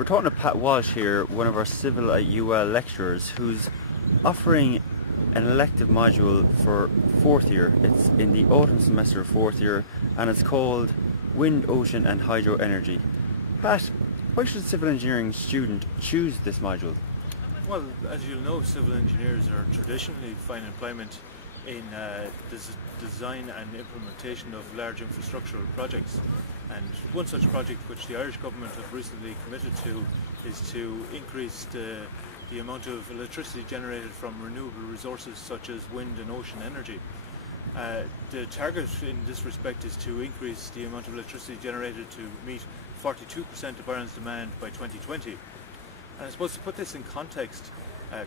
We're talking to Pat Walsh here, one of our civil at UL lecturers, who's offering an elective module for fourth year. It's in the autumn semester of fourth year, and it's called Wind, Ocean and Hydro Energy. Pat, why should a civil engineering student choose this module? Well, as you'll know, civil engineers are traditionally find employment in design and implementation of large infrastructural projects. And one such project which the Irish government have recently committed to is to increase the amount of electricity generated from renewable resources such as wind and ocean energy. The target in this respect is to increase the amount of electricity generated to meet 42% of Ireland's demand by 2020. And I suppose to put this in context,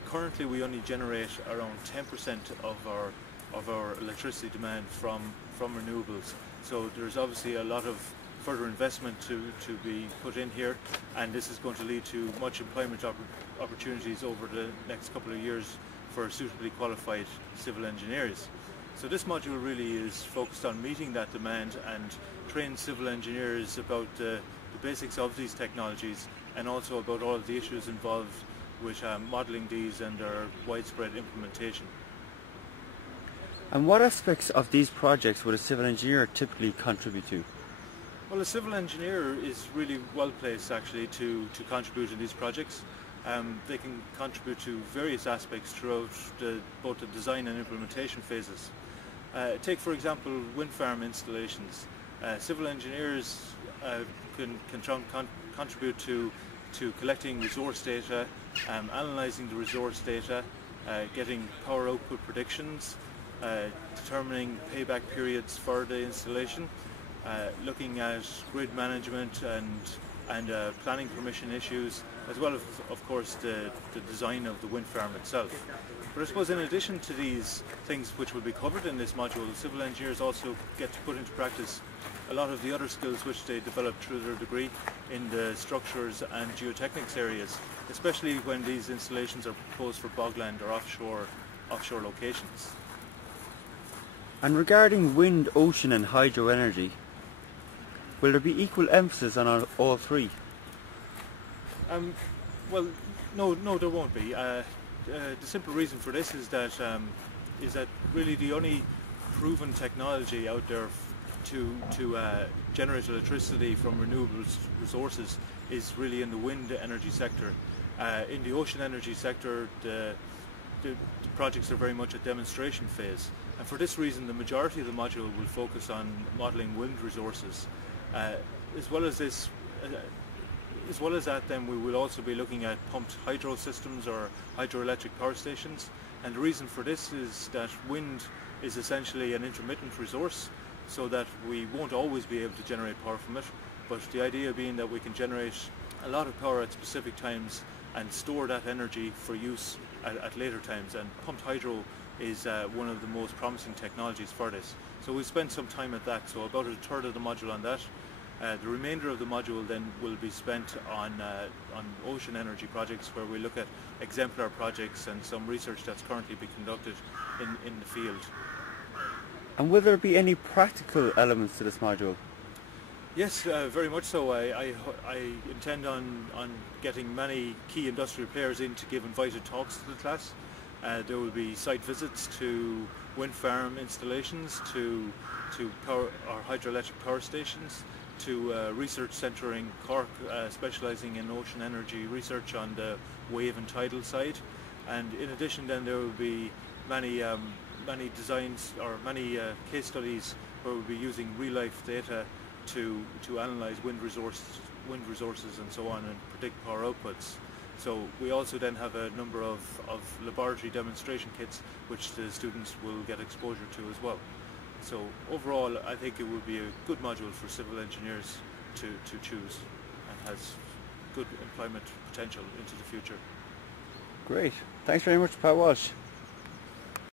currently we only generate around 10% of our electricity demand from renewables. So there's obviously a lot of further investment to be put in here, and this is going to lead to much employment opportunities over the next couple of years for suitably qualified civil engineers. So this module really is focused on meeting that demand and train civil engineers about the basics of these technologies, and also about all of the issues involved with modelling these and their widespread implementation. And what aspects of these projects would a civil engineer typically contribute to? Well, a civil engineer is really well placed actually to contribute in these projects. They can contribute to various aspects throughout both the design and implementation phases. Take for example wind farm installations. Civil engineers can contribute to collecting resource data, analysing the resource data, getting power output predictions, determining payback periods for the installation, looking at grid management and planning permission issues, as well as of course the design of the wind farm itself. But I suppose in addition to these things which will be covered in this module, civil engineers also get to put into practice a lot of the other skills which they develop through their degree in the structures and geotechnics areas, especially when these installations are proposed for bogland or offshore locations. And regarding wind, ocean and hydro energy, will there be equal emphasis on all three? Well, no, there won't be. The simple reason for this is that really the only proven technology out there to generate electricity from renewable resources is really in the wind energy sector. In the ocean energy sector, the projects are very much a demonstration phase, and for this reason the majority of the module will focus on modelling wind resources. As well as that, then we will also be looking at pumped hydro systems or hydroelectric power stations, and the reason for this is that wind is essentially an intermittent resource, so that we won't always be able to generate power from it, but the idea being that we can generate a lot of power at specific times and store that energy for use at later times, and pumped hydro is one of the most promising technologies for this. So we've spent some time at that, so about a third of the module on that. The remainder of the module then will be spent on ocean energy projects, where we look at exemplar projects and some research that's currently being conducted in the field. And will there be any practical elements to this module? Yes, very much so. I intend on getting many key industrial players in to give invited talks to the class. There will be site visits to wind farm installations, to power or hydroelectric power stations, to research centre in Cork specialising in ocean energy research on the wave and tidal side. And in addition then there will be many designs or many case studies where we'll be using real-life data to analyse wind resources and so on, and predict power outputs. So we also then have a number of laboratory demonstration kits which the students will get exposure to as well. So overall I think it would be a good module for civil engineers to choose, and has good employment potential into the future. Great. Thanks very much, Pat Walsh.